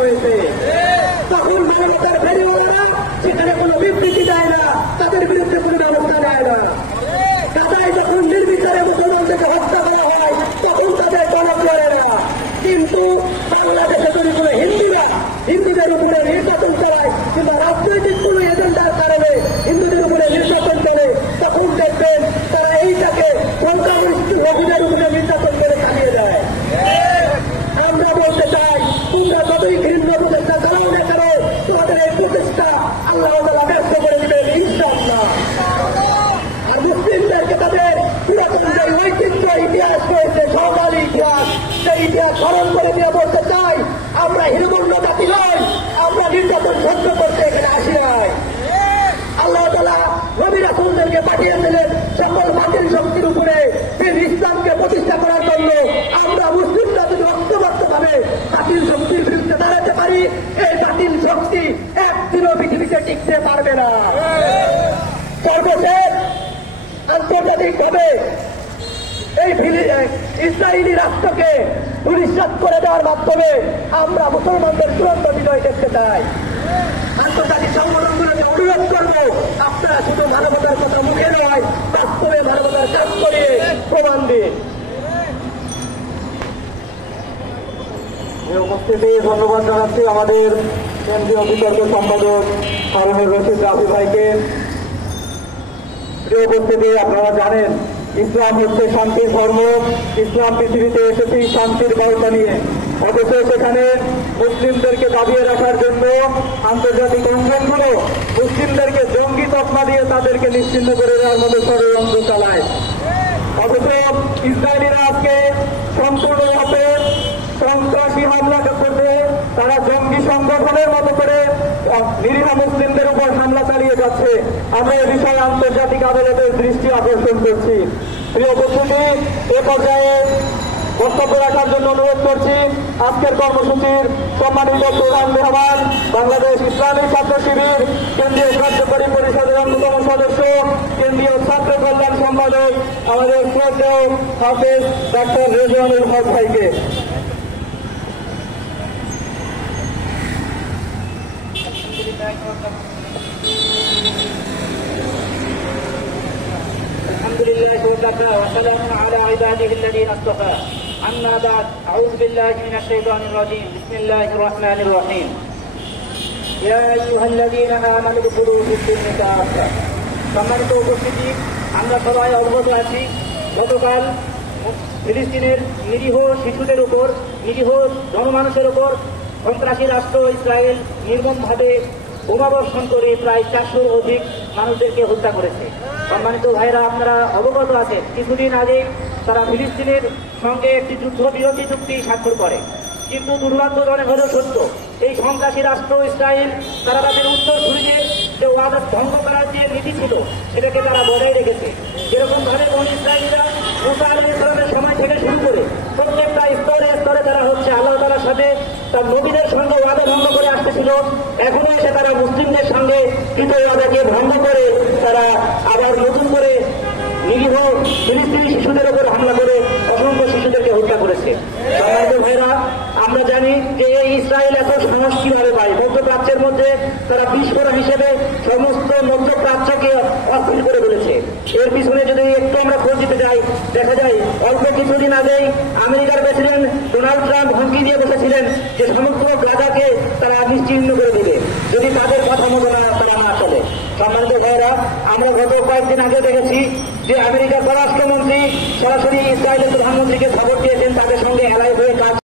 হয়েছে। তখন মানবতার ফেরিওয়ালারা সেখানে কোনো বিবৃতি দেয় না, তাদের বিরুদ্ধে কোনো ব্যবস্থা নেয় না। কাদায় যখন নির্বিচারে মুসলমানদেরকে হত্যা করা হয় তখন তাদের টনক করে না। কিন্তু বাংলাদেশে যদি কোনো হিন্দুদের উপরে নির্যাতন চালায় কিংবা রাজনৈতিক কোনো এজেন্ডার কারণে হিন্দুদের উপরে নির্যাতন করে তখন দেখবেন তারা এইটাকে সংখ্যাগরিষ্ঠ রোগীদের উপরে নির্যাতন করে চালিয়ে দেয়। আমরা বলতে চাই, তোমরা যতই ঘৃণ্য প্রচেষ্টা চালাও না কেন, তোমাদের এই প্রচেষ্টা আল্লাহ তাআলা ব্যর্থ করে দিবেন ইনশাআল্লাহ। আর মুসলিমদেরকে তাদের পুরাতন যে ঐতিহ্য ইতিহাস রয়েছে, সহকালী ইতিহাস, সেই ইতিহাস স্মরণ করে দিয়ে বলতে চাই, আমরা হিরোমন্য জাতি নয়, আমরা নির্যাতন সহ্য করতে এখানে আসি নাই। আল্লাহ তাআলা নবী রাসূলদেরকে পাঠিয়েছিলেন সকল বাতিল শক্তির উপরে ইসলামকে প্রতিষ্ঠা করার জন্য। আমরা মুসলিমরা যদি ঐক্যবদ্ধভাবে বাতিল শক্তির বিরুদ্ধে দাঁড়াতে পারি, এই বাতিল শক্তি একদিনও পৃথিবীতে টিকতে পারবে না। সর্বশেষ আন্তর্জাতিকভাবে এই ইসরায়েলি রাষ্ট্রকে ধূলিসাৎ করে দেওয়ার মাধ্যমে আমরা মুসলমানদের চূড়ান্ত বিজয় দেখতে চাই। আন্তর্জাতিক সংগঠনগুলোকে অনুরোধ করব, আপনারা শুধু মানবতার কথা মুখে নয়, বাস্তবে মানবতার কাজ করে প্রমাণ দিন। উপস্থিতি ধন্যবাদ জানাচ্ছি আমাদের কেন্দ্রীয় বিতর্ক সম্পাদক হারুনুর রশিদ রাফি ভাইকে। প্রিয় উপস্থিতি, আপনারা জানেন ইসলাম হচ্ছে শান্তির ধর্ম। ইসলাম পৃথিবীতে এসেছে শান্তির বার্তা নিয়ে, অথচ সেখানে মুসলিমদেরকে দাবিয়ে রাখার জন্য আন্তর্জাতিক অঙ্গনগুলো মুসলিমদেরকে জঙ্গি তকমা দিয়ে তাদেরকে নিশ্চিহ্ন করে দেওয়ার মতো ষড়যন্ত্র চালায়। অথচ ইসরায়েলিরা আজকে সম্পূর্ণভাবে সন্ত্রাসী হামলা করতে তারা জঙ্গি সংগঠনের মতো করে নিরীহ মুসলিমদের উপর হামলা চালিয়ে যাচ্ছে। আমরা এ বিষয়ে আন্তর্জাতিক আদালতের দৃষ্টি আকর্ষণ করছি। প্রিয় উপস্থিতি, এ পর্যায়ে বক্তব্য রাখার জন্য অনুরোধ করছি আজকের কর্মসূচির সম্মানিত প্রধান মেহমান, বাংলাদেশ ইসলামী ছাত্র শিবির কেন্দ্রীয় কার্যকরী পরিষদের অন্যতম সদস্য, কেন্দ্রীয় ছাত্র কল্যাণ সম্পাদক আমাদের শ্রদ্ধেয় হাফেজ ডক্টর রেজওয়ানুল হক ভাইকে। الحمد لله وكفى وسلام على عباده الذين اصطفى. أما بعد، أعوذ بالله من الشيطان الرجيم. بسم الله الرحمن الرحيم. يا أيها الذين آمنوا ادخلوا في السلم كافة. সম্মানিত উপস্থিতি, আমরা সবাই অবগত আছি গতকাল ফিলিস্তিনের নিরীহ শিশুদের উপর, নিরীহ জনমানুষের উপর সন্ত্রাসী রাষ্ট্র ইসরায়েল নির্মমভাবে বোমাবর্ষণ করে প্রায় 400 অধিক মানুষদেরকে হত্যা করেছে। সম্মানিত ভাইরা, আপনারা অবগত আছেন কিছুদিন আগে তারা ফিলিস্তিনের সঙ্গে একটি যুদ্ধবিরতি চুক্তি স্বাক্ষর করে। কিন্তু দুর্ভাগ্যজনক হলেও সত্য, এই সন্ত্রাসী রাষ্ট্র ইসরায়েল তারা তাদের উত্তর সুরিতে যে ওয়াদা ভঙ্গ করার যে নীতি ছিল সেটাকে তারা বজায় রেখেছে। যেরকম ভাবে বনী ইসরায়েলিরা মুসা আলাইহিস সালামের সময় থেকে শুরু করে প্রত্যেকটা স্তরে স্তরে তারা হচ্ছে আল্লাহ তাআলার সাথে তার নবীদের সঙ্গে ওয়াদা ভঙ্গ করে আসতেছিল, এখনো এসে তারা মুসলিমদের সঙ্গে কৃত ওয়াদাকে ভঙ্গ করে তারা আবার নতুন করে নিরীহ ফিলিস্তিনি শিশুদের উপর হামলা করে অসংখ্য শিশুদেরকে হত্যা করেছে। সম্মানিত ভাইরা, আমরা জানি যে এই ইসরায়েল এত সাহস কিভাবে পায়। মধ্যপ্রাচ্যের মধ্যে তারা বিস্ফোরক হিসেবে সমস্ত মধ্যপ্রাচ্যকে অস্থির করে ফেলেছে। এর পিছনে যদি একটু আমরা খোঁজ দিতে যাই, দেখা যায় অল্প কিছুদিন আগেই আমেরিকার প্রেসিডেন্ট ডোনাল্ড ট্রাম্প হুমকি দিয়ে বসেছিলেন যে সমগ্র গাজাকে তারা নিশ্চিহ্ন করে দেবে যদি তাদের কথা মতো তারা না চলে। সম্মানিত ভাইরা, আমরা গত কয়েকদিন আগে দেখেছি যে আমেরিকার পররাষ্ট্রমন্ত্রী সরাসরি ইসরায়েলের প্রধানমন্ত্রীকে খবর দিয়েছেন